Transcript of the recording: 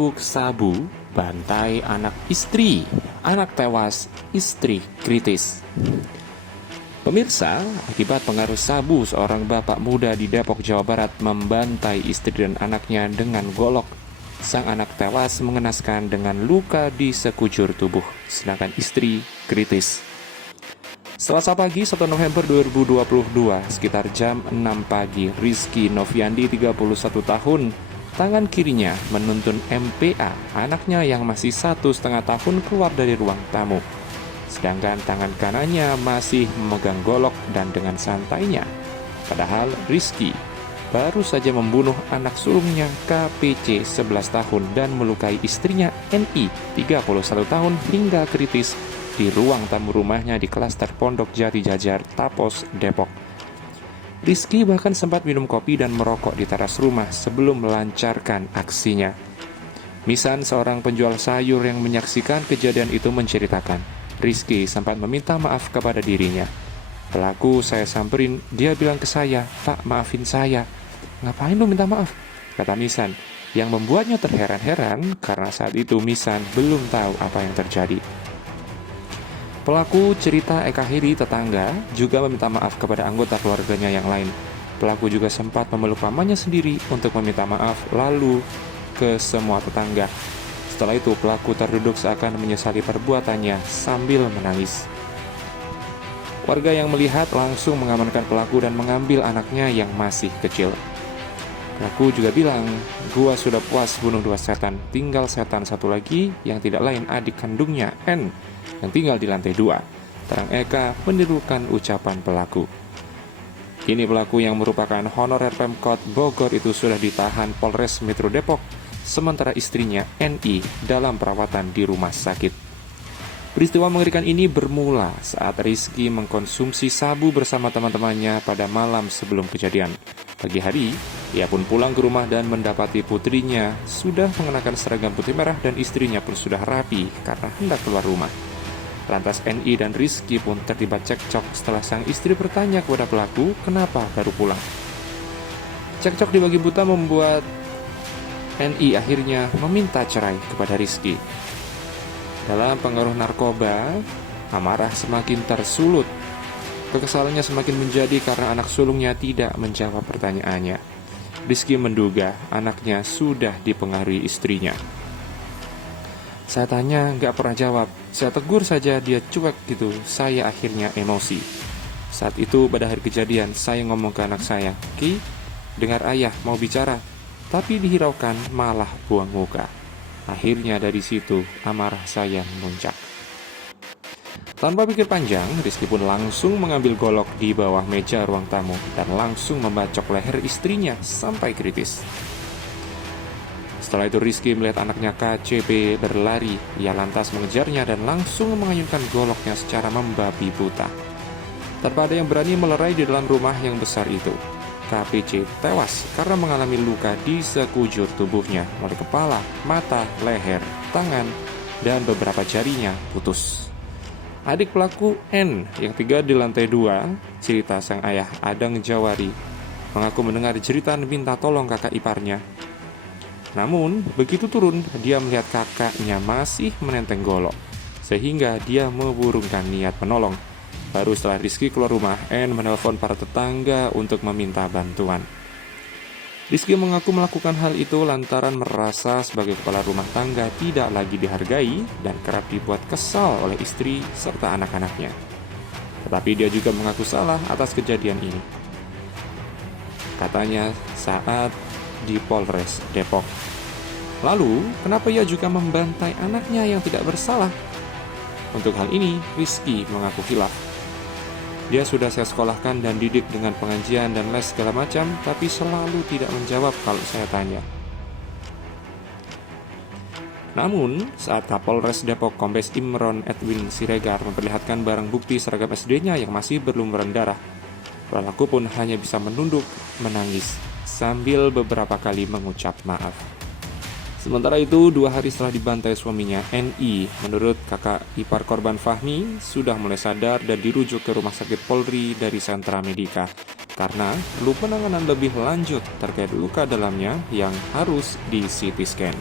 Mabuk sabu, bantai anak istri, anak tewas, istri kritis. Pemirsa, akibat pengaruh sabu, seorang bapak muda di Depok, Jawa Barat membantai istri dan anaknya dengan golok. Sang anak tewas mengenaskan dengan luka di sekujur tubuh, sedangkan istri kritis. Selasa pagi 1 November 2022, sekitar jam 6 pagi, Rizky Noviandi, 31 tahun, tangan kirinya menuntun MPA, anaknya yang masih 1,5 tahun, keluar dari ruang tamu. Sedangkan tangan kanannya masih memegang golok dan dengan santainya. Padahal Rizky baru saja membunuh anak sulungnya KPC 11 tahun dan melukai istrinya NI 31 tahun hingga kritis di ruang tamu rumahnya di klaster Pondok Jati Jajar, Tapos, Depok. Rizky bahkan sempat minum kopi dan merokok di teras rumah sebelum melancarkan aksinya. Misan, seorang penjual sayur yang menyaksikan kejadian itu, menceritakan, Rizky sempat meminta maaf kepada dirinya. Pelaku saya samperin, dia bilang ke saya, "Pak, maafin saya." "Ngapain lu minta maaf?" kata Misan, yang membuatnya terheran-heran karena saat itu Misan belum tahu apa yang terjadi. Pelaku cerita Eka Heri, tetangga, juga meminta maaf kepada anggota keluarganya yang lain. Pelaku juga sempat memeluk pamannya sendiri untuk meminta maaf, lalu ke semua tetangga. Setelah itu pelaku terduduk seakan menyesali perbuatannya sambil menangis. Warga yang melihat langsung mengamankan pelaku dan mengambil anaknya yang masih kecil. Pelaku juga bilang, "Gua sudah puas bunuh 2 setan, tinggal setan satu lagi yang tidak lain adik kandungnya N yang tinggal di lantai 2. Terang Eka menirukan ucapan pelaku. Kini pelaku yang merupakan honorer Pemkot Bogor itu sudah ditahan Polres Metro Depok, sementara istrinya NI dalam perawatan di rumah sakit. Peristiwa mengerikan ini bermula saat Rizky mengkonsumsi sabu bersama teman-temannya pada malam sebelum kejadian. Pagi hari, ia pun pulang ke rumah dan mendapati putrinya sudah mengenakan seragam putih merah dan istrinya pun sudah rapi karena hendak keluar rumah. Lantas NI dan Rizky pun terlibat cekcok setelah sang istri bertanya kepada pelaku kenapa baru pulang. Cekcok dibagi buta membuat NI akhirnya meminta cerai kepada Rizky. Dalam pengaruh narkoba, amarah semakin tersulut. Kekesalannya semakin menjadi karena anak sulungnya tidak menjawab pertanyaannya. Rizky menduga anaknya sudah dipengaruhi istrinya. Saya tanya, nggak pernah jawab. Saya tegur saja, dia cuek gitu. Saya akhirnya emosi. Saat itu pada hari kejadian, saya ngomong ke anak saya, "Ki, dengar ayah mau bicara." Tapi dihiraukan malah buang muka. Akhirnya dari situ amarah saya memuncak. Tanpa pikir panjang, Rizky pun langsung mengambil golok di bawah meja ruang tamu dan langsung membacok leher istrinya sampai kritis. Setelah itu Rizky melihat anaknya KCP berlari. Ia lantas mengejarnya dan langsung mengayunkan goloknya secara membabi buta. Tanpa ada yang berani melerai di dalam rumah yang besar itu. KPC tewas karena mengalami luka di sekujur tubuhnya, mulai kepala, mata, leher, tangan, dan beberapa jarinya putus. Adik pelaku N yang tinggal di lantai 2, cerita sang ayah Adang Jawari, mengaku mendengar jeritan minta tolong kakak iparnya. Namun, begitu turun, dia melihat kakaknya masih menenteng golok, sehingga dia memurungkan niat menolong. Baru setelah Rizky keluar rumah, N menelpon para tetangga untuk meminta bantuan. Rizky mengaku melakukan hal itu lantaran merasa sebagai kepala rumah tangga tidak lagi dihargai dan kerap dibuat kesal oleh istri serta anak-anaknya. Tetapi dia juga mengaku salah atas kejadian ini. Katanya saat di Polres Depok. Lalu, kenapa ia juga membantai anaknya yang tidak bersalah? Untuk hal ini, Rizky mengaku khilaf. Dia sudah saya sekolahkan dan didik dengan pengajian dan les segala macam, tapi selalu tidak menjawab kalau saya tanya. Namun, saat Kapolres Depok Kombes Imron Edwin Siregar memperlihatkan barang bukti seragam SD-nya yang masih berlumuran darah, pelaku pun hanya bisa menunduk, menangis, sambil beberapa kali mengucap maaf. Sementara itu, 2 hari setelah dibantai suaminya, NI, menurut kakak ipar korban Fahmi, sudah mulai sadar dan dirujuk ke rumah sakit Polri dari Sentra Medika karena perlu penanganan lebih lanjut terkait luka dalamnya yang harus di CT scan.